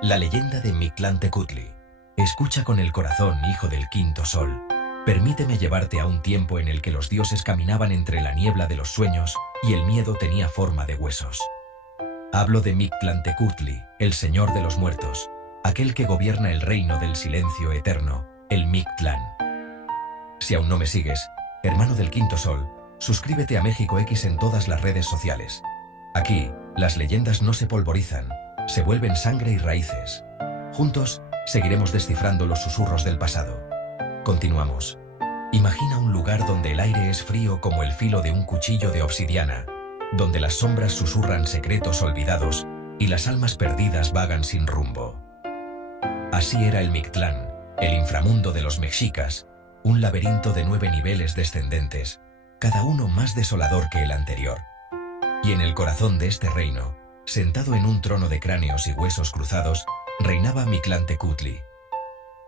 La leyenda de Mictlantecutli. Escucha con el corazón, hijo del quinto sol. Permíteme llevarte a un tiempo en el que los dioses caminaban entre la niebla de los sueños y el miedo tenía forma de huesos. Hablo de Mictlantecutli, el señor de los muertos, aquel que gobierna el reino del silencio eterno, el Mictlán. Si aún no me sigues, hermano del quinto sol, suscríbete a México X en todas las redes sociales. Aquí, las leyendas no se polvorizan, se vuelven sangre y raíces. Juntos, seguiremos descifrando los susurros del pasado. Continuamos. Imagina un lugar donde el aire es frío como el filo de un cuchillo de obsidiana, donde las sombras susurran secretos olvidados y las almas perdidas vagan sin rumbo. Así era el Mictlán, el inframundo de los mexicas, un laberinto de 9 niveles descendentes, cada uno más desolador que el anterior. Y en el corazón de este reino, sentado en un trono de cráneos y huesos cruzados, reinaba Mictlantecutli.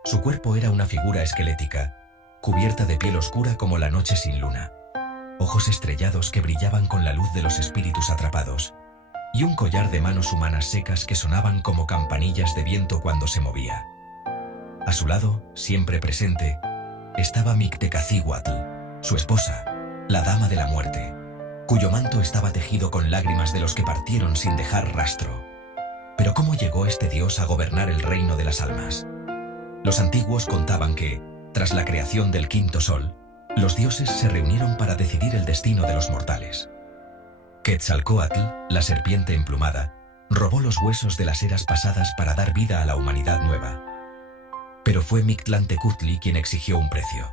Su cuerpo era una figura esquelética, cubierta de piel oscura como la noche sin luna, ojos estrellados que brillaban con la luz de los espíritus atrapados, y un collar de manos humanas secas que sonaban como campanillas de viento cuando se movía. A su lado, siempre presente, estaba Mictecacihuatl, su esposa, la dama de la muerte, cuyo manto estaba tejido con lágrimas de los que partieron sin dejar rastro. Pero ¿cómo llegó este dios a gobernar el reino de las almas? Los antiguos contaban que, tras la creación del quinto sol, los dioses se reunieron para decidir el destino de los mortales. Quetzalcóatl, la serpiente emplumada, robó los huesos de las eras pasadas para dar vida a la humanidad nueva. Pero fue Mictlantecutli quien exigió un precio.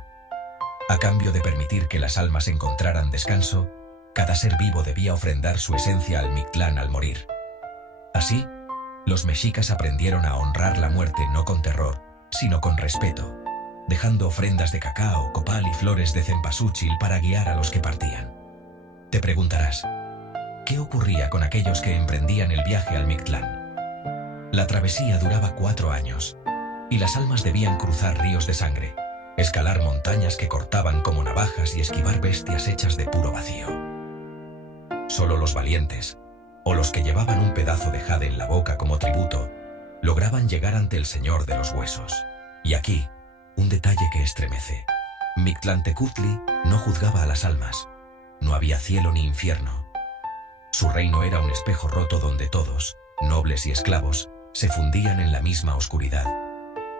A cambio de permitir que las almas encontraran descanso, cada ser vivo debía ofrendar su esencia al Mictlán al morir. Así, los mexicas aprendieron a honrar la muerte no con terror, sino con respeto, dejando ofrendas de cacao, copal y flores de cempasúchil para guiar a los que partían. Te preguntarás, ¿qué ocurría con aquellos que emprendían el viaje al Mictlán? La travesía duraba 4 años, y las almas debían cruzar ríos de sangre, escalar montañas que cortaban como navajas y esquivar bestias hechas de puro vacío. Solo los valientes, o los que llevaban un pedazo de jade en la boca como tributo, lograban llegar ante el Señor de los Huesos. Y aquí, un detalle que estremece. Mictlantecutli no juzgaba a las almas. No había cielo ni infierno. Su reino era un espejo roto donde todos, nobles y esclavos, se fundían en la misma oscuridad.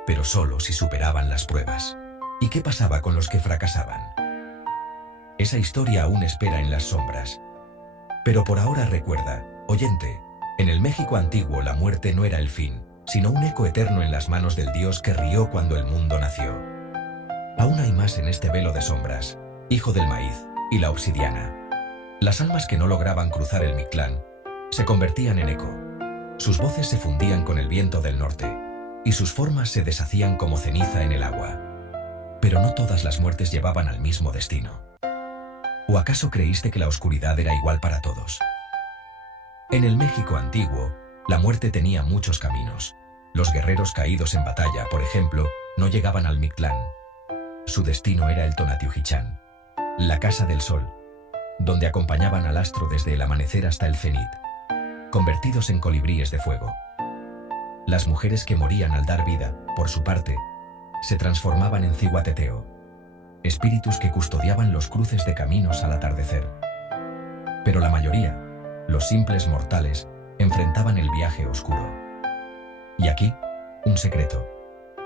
Pero solo si superaban las pruebas. ¿Y qué pasaba con los que fracasaban? Esa historia aún espera en las sombras. Pero por ahora recuerda, oyente, en el México antiguo la muerte no era el fin, sino un eco eterno en las manos del Dios que rió cuando el mundo nació. Aún hay más en este velo de sombras, hijo del maíz y la obsidiana. Las almas que no lograban cruzar el Mictlán se convertían en eco. Sus voces se fundían con el viento del norte, y sus formas se deshacían como ceniza en el agua. Pero no todas las muertes llevaban al mismo destino. ¿O acaso creíste que la oscuridad era igual para todos? En el México antiguo, la muerte tenía muchos caminos. Los guerreros caídos en batalla, por ejemplo, no llegaban al Mictlán. Su destino era el Tonatiuhichan, la casa del sol, donde acompañaban al astro desde el amanecer hasta el cenit, convertidos en colibríes de fuego. Las mujeres que morían al dar vida, por su parte, se transformaban en Cihuateteo, espíritus que custodiaban los cruces de caminos al atardecer. Pero la mayoría, los simples mortales, enfrentaban el viaje oscuro. Y aquí, un secreto.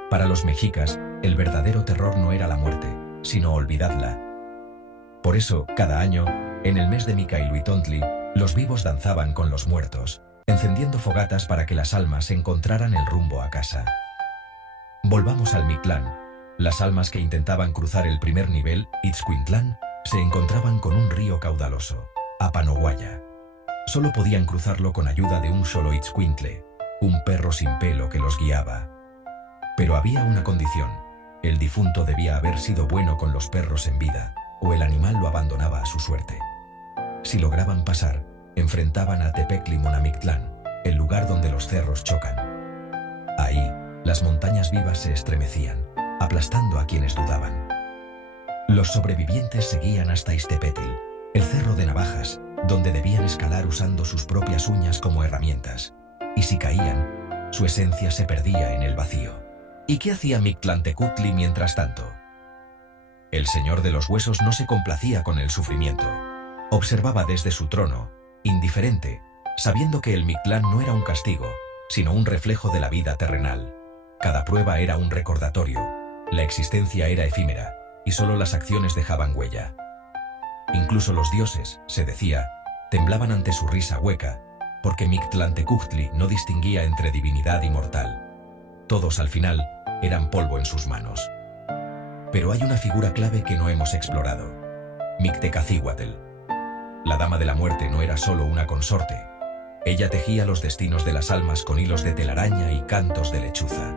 Para los mexicas, el verdadero terror no era la muerte, sino olvidadla. Por eso, cada año, en el mes de Micailuitontli, los vivos danzaban con los muertos, encendiendo fogatas para que las almas encontraran el rumbo a casa. Volvamos al Mictlán. Las almas que intentaban cruzar el primer nivel, Itzcuintlán, se encontraban con un río caudaloso, Apanohuaya. Solo podían cruzarlo con ayuda de un Xoloitzcuintle, un perro sin pelo que los guiaba. Pero había una condición: el difunto debía haber sido bueno con los perros en vida, o el animal lo abandonaba a su suerte. Si lograban pasar, enfrentaban a Tepeclimonamictlán, el lugar donde los cerros chocan. Ahí, las montañas vivas se estremecían, aplastando a quienes dudaban. Los sobrevivientes seguían hasta Ixtepetl, el cerro de navajas, donde debían escalar usando sus propias uñas como herramientas. Y si caían, Su esencia se perdía en el vacío. ¿Y qué hacía Mictlantecutli mientras tanto? El señor de los huesos no se complacía con el sufrimiento. Observaba desde su trono, indiferente, sabiendo que el Mictlán no era un castigo, sino un reflejo de la vida terrenal. Cada prueba era un recordatorio. La existencia era efímera, y solo las acciones dejaban huella. Incluso los dioses, se decía, temblaban ante su risa hueca, porque Mictlantecutli no distinguía entre divinidad y mortal. Todos al final eran polvo en sus manos. Pero hay una figura clave que no hemos explorado: Mictecacihuatl. La Dama de la Muerte no era solo una consorte. Ella tejía los destinos de las almas con hilos de telaraña y cantos de lechuza.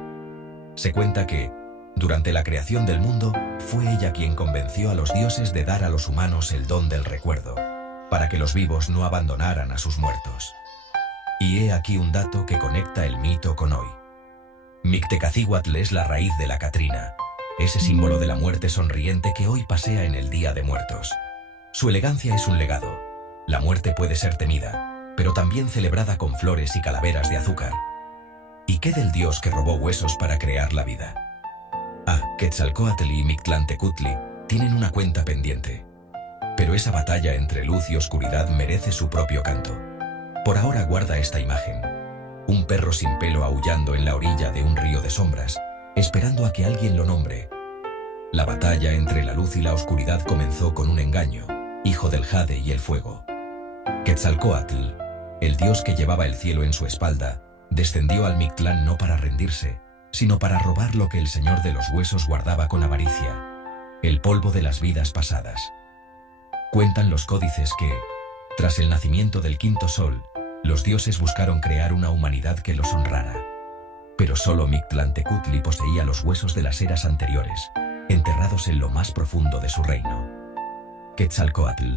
Se cuenta que, durante la creación del mundo, fue ella quien convenció a los dioses de dar a los humanos el don del recuerdo, para que los vivos no abandonaran a sus muertos. Y he aquí un dato que conecta el mito con hoy. Mictecacihuatl es la raíz de la Catrina, ese símbolo de la muerte sonriente que hoy pasea en el Día de Muertos. Su elegancia es un legado. La muerte puede ser temida, pero también celebrada con flores y calaveras de azúcar. ¿Y qué del dios que robó huesos para crear la vida? Quetzalcóatl y Mictlantecutli tienen una cuenta pendiente. Pero esa batalla entre luz y oscuridad merece su propio canto. Por ahora guarda esta imagen: un perro sin pelo aullando en la orilla de un río de sombras, esperando a que alguien lo nombre. La batalla entre la luz y la oscuridad comenzó con un engaño, hijo del jade y el fuego. Quetzalcóatl, el dios que llevaba el cielo en su espalda, descendió al Mictlán no para rendirse, sino para robar lo que el señor de los huesos guardaba con avaricia: el polvo de las vidas pasadas. Cuentan los códices que, tras el nacimiento del quinto sol, los dioses buscaron crear una humanidad que los honrara. Pero solo Mictlantecutli poseía los huesos de las eras anteriores, enterrados en lo más profundo de su reino. Quetzalcóatl,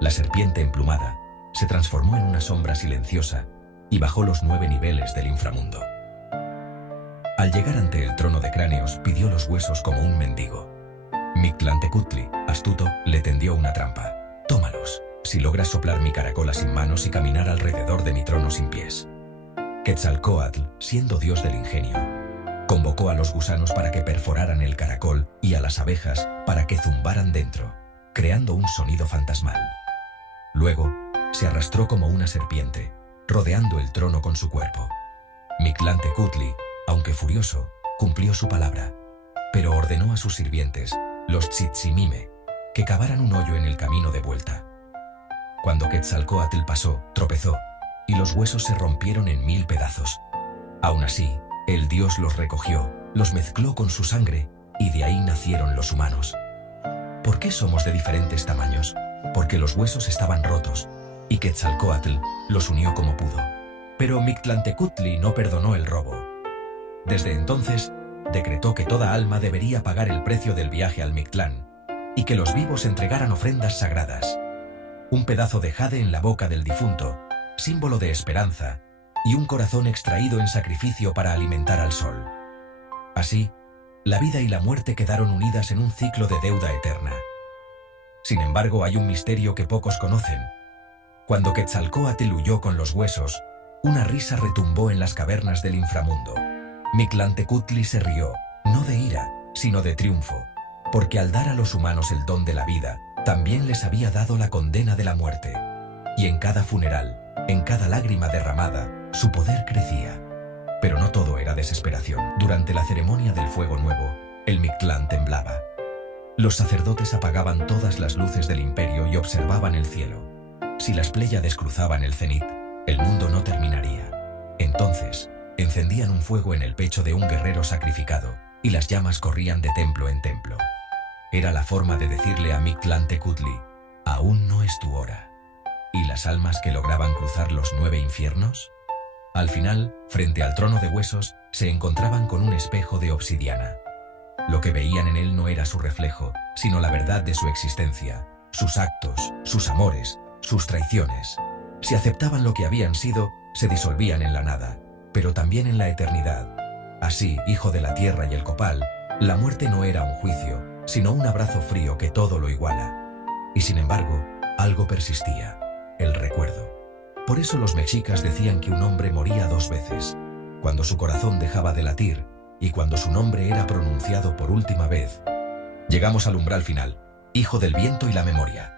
la serpiente emplumada, se transformó en una sombra silenciosa y bajó los 9 niveles del inframundo. Al llegar ante el trono de cráneos, pidió los huesos como un mendigo. Mictlantecutli, astuto, le tendió una trampa: tómalos, si logras soplar mi caracola sin manos y caminar alrededor de mi trono sin pies. Quetzalcóatl, siendo dios del ingenio, convocó a los gusanos para que perforaran el caracol y a las abejas para que zumbaran dentro, creando un sonido fantasmal. Luego, se arrastró como una serpiente, rodeando el trono con su cuerpo. Mictlantecutli, aunque furioso, cumplió su palabra, pero ordenó a sus sirvientes, los Tzitzimime, que cavaran un hoyo en el camino de vuelta. Cuando Quetzalcóatl pasó, tropezó, y los huesos se rompieron en 1000 pedazos. Aún así, el dios los recogió, los mezcló con su sangre, y de ahí nacieron los humanos. ¿Por qué somos de diferentes tamaños? Porque los huesos estaban rotos, y Quetzalcóatl los unió como pudo. Pero Mictlantecutli no perdonó el robo. Desde entonces, decretó que toda alma debería pagar el precio del viaje al Mictlán, y que los vivos entregaran ofrendas sagradas: un pedazo de jade en la boca del difunto, símbolo de esperanza, y un corazón extraído en sacrificio para alimentar al sol. Así, la vida y la muerte quedaron unidas en un ciclo de deuda eterna. Sin embargo, hay un misterio que pocos conocen. Cuando Quetzalcóatl huyó con los huesos, una risa retumbó en las cavernas del inframundo. Mictlantecutli se rió, no de ira, sino de triunfo, porque al dar a los humanos el don de la vida, también les había dado la condena de la muerte. Y en cada funeral, en cada lágrima derramada, su poder crecía. Pero no todo era desesperación. Durante la ceremonia del fuego nuevo, el Mictlán temblaba. Los sacerdotes apagaban todas las luces del imperio y observaban el cielo. Si las Pléyades cruzaban el cenit, el mundo no terminaría. Entonces, encendían un fuego en el pecho de un guerrero sacrificado, y las llamas corrían de templo en templo. Era la forma de decirle a Mictlantecutli: aún no es tu hora. ¿Y las almas que lograban cruzar los 9 infiernos? Al final, frente al trono de huesos, se encontraban con un espejo de obsidiana. Lo que veían en él no era su reflejo, sino la verdad de su existencia, sus actos, sus amores, sus traiciones. Si aceptaban lo que habían sido, se disolvían en la nada, pero también en la eternidad. Así, hijo de la tierra y el copal, la muerte no era un juicio, sino un abrazo frío que todo lo iguala. Y sin embargo, algo persistía: el recuerdo. Por eso los mexicas decían que un hombre moría 2 veces. cuando su corazón dejaba de latir y cuando su nombre era pronunciado por última vez. Llegamos al umbral final, hijo del viento y la memoria.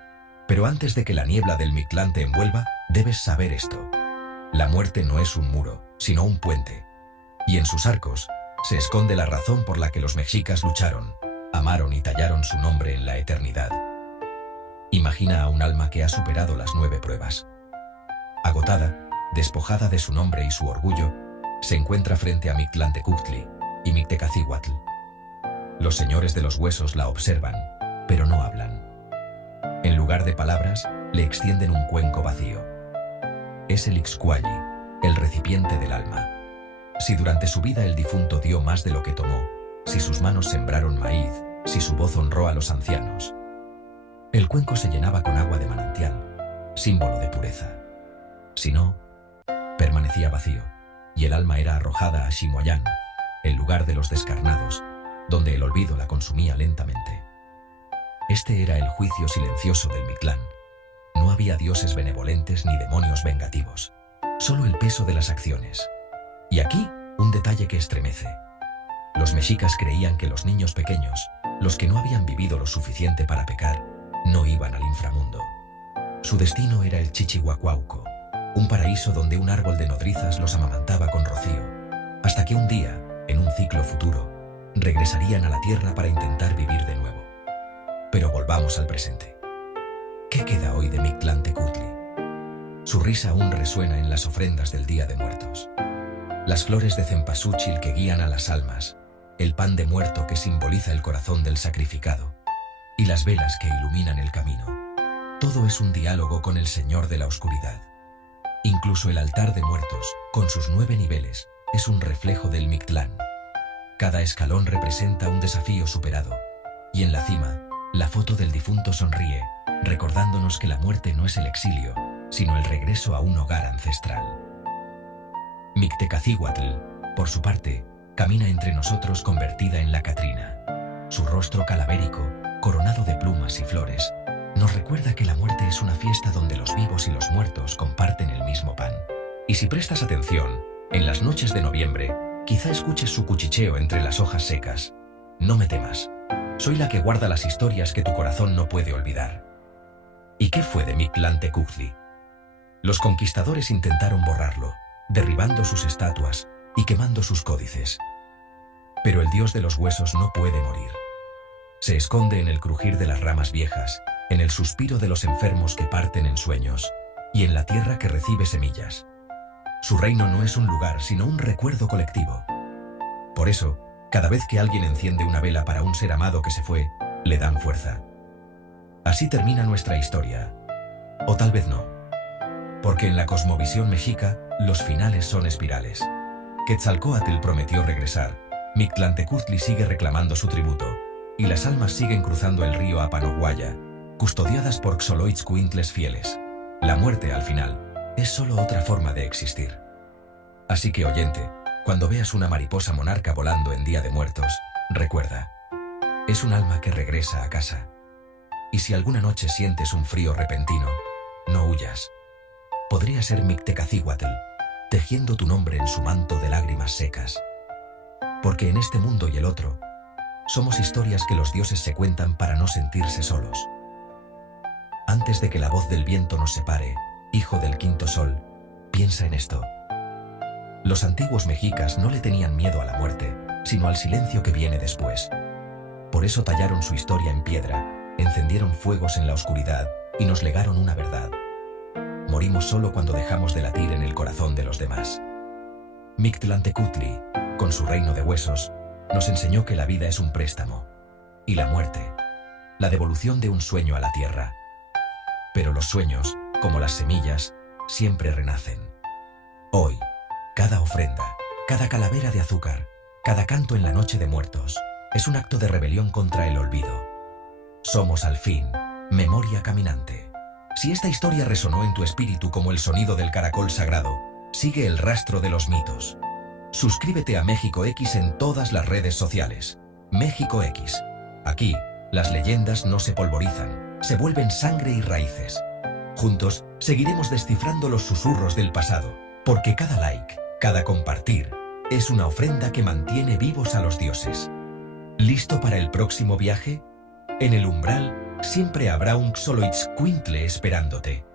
Pero antes de que la niebla del Mictlán te envuelva, debes saber esto. La muerte no es un muro, sino un puente. Y en sus arcos se esconde la razón por la que los mexicas lucharon, amaron y tallaron su nombre en la eternidad. Imagina a un alma que ha superado las 9 pruebas. Agotada, despojada de su nombre y su orgullo, se encuentra frente a Mictlantecutli y Mictecacihuatl. Los señores de los huesos la observan, pero no hablan. En lugar de palabras, le extienden un cuenco vacío. Es el Ixcualli, el recipiente del alma. Si durante su vida el difunto dio más de lo que tomó, si sus manos sembraron maíz, si su voz honró a los ancianos. El cuenco se llenaba con agua de manantial, símbolo de pureza. Si no, permanecía vacío, y el alma era arrojada a Ximoyán, el lugar de los descarnados, donde el olvido la consumía lentamente. Este era el juicio silencioso del Mictlán. No había dioses benevolentes ni demonios vengativos, solo el peso de las acciones. Y aquí, un detalle que estremece. Los mexicas creían que los niños pequeños, los que no habían vivido lo suficiente para pecar, no iban al inframundo. Su destino era el Chichihuacuauco, un paraíso donde un árbol de nodrizas los amamantaba con rocío, hasta que un día, en un ciclo futuro, regresarían a la tierra para intentar vivir de nuevo. Pero volvamos al presente. ¿Qué queda hoy de Mictlantecutli? Su risa aún resuena en las ofrendas del Día de Muertos. Las flores de cempasúchil que guían a las almas, el pan de muerto que simboliza el corazón del sacrificado, y las velas que iluminan el camino. Todo es un diálogo con el Señor de la Oscuridad. Incluso el altar de muertos, con sus 9 niveles, es un reflejo del Mictlán. Cada escalón representa un desafío superado, y en la cima, la foto del difunto sonríe, recordándonos que la muerte no es el exilio, sino el regreso a un hogar ancestral. Mictecacihuatl, por su parte, camina entre nosotros convertida en la Catrina. Su rostro calavérico, coronado de plumas y flores, nos recuerda que la muerte es una fiesta donde los vivos y los muertos comparten el mismo pan. Y si prestas atención, en las noches de noviembre, quizá escuches su cuchicheo entre las hojas secas. No me temas. Soy la que guarda las historias que tu corazón no puede olvidar. ¿Y qué fue de Mictlantecutli? Los conquistadores intentaron borrarlo, derribando sus estatuas y quemando sus códices. Pero el dios de los huesos no puede morir. Se esconde en el crujir de las ramas viejas, en el suspiro de los enfermos que parten en sueños, y en la tierra que recibe semillas. Su reino no es un lugar, sino un recuerdo colectivo. Por eso, cada vez que alguien enciende una vela para un ser amado que se fue, le dan fuerza. Así termina nuestra historia. O tal vez no. Porque en la cosmovisión mexica, los finales son espirales. Quetzalcóatl prometió regresar, Mictlantecutli sigue reclamando su tributo, y las almas siguen cruzando el río Apanoguaya, custodiadas por Xoloitzcuintles fieles. La muerte, al final, es solo otra forma de existir. Así que, oyente, cuando veas una mariposa monarca volando en Día de Muertos, recuerda, es un alma que regresa a casa. Y si alguna noche sientes un frío repentino, no huyas. Podría ser Mictecacihuatl, tejiendo tu nombre en su manto de lágrimas secas. Porque en este mundo y el otro, somos historias que los dioses se cuentan para no sentirse solos. Antes de que la voz del viento nos separe, hijo del quinto sol, piensa en esto. Los antiguos mexicas no le tenían miedo a la muerte, sino al silencio que viene después. Por eso tallaron su historia en piedra, encendieron fuegos en la oscuridad y nos legaron una verdad. Morimos solo cuando dejamos de latir en el corazón de los demás. Mictlantecutli, con su reino de huesos, nos enseñó que la vida es un préstamo, y la muerte, la devolución de un sueño a la tierra. Pero los sueños, como las semillas, siempre renacen. Hoy, cada ofrenda, cada calavera de azúcar, cada canto en la noche de muertos, es un acto de rebelión contra el olvido. Somos al fin, memoria caminante. Si esta historia resonó en tu espíritu como el sonido del caracol sagrado, sigue el rastro de los mitos. Suscríbete a México X en todas las redes sociales. México X. Aquí, las leyendas no se polvorizan, se vuelven sangre y raíces. Juntos, seguiremos descifrando los susurros del pasado, porque cada like, cada compartir, Es una ofrenda que mantiene vivos a los dioses. ¿Listo para el próximo viaje? En el umbral siempre habrá un Xoloitzcuintle esperándote.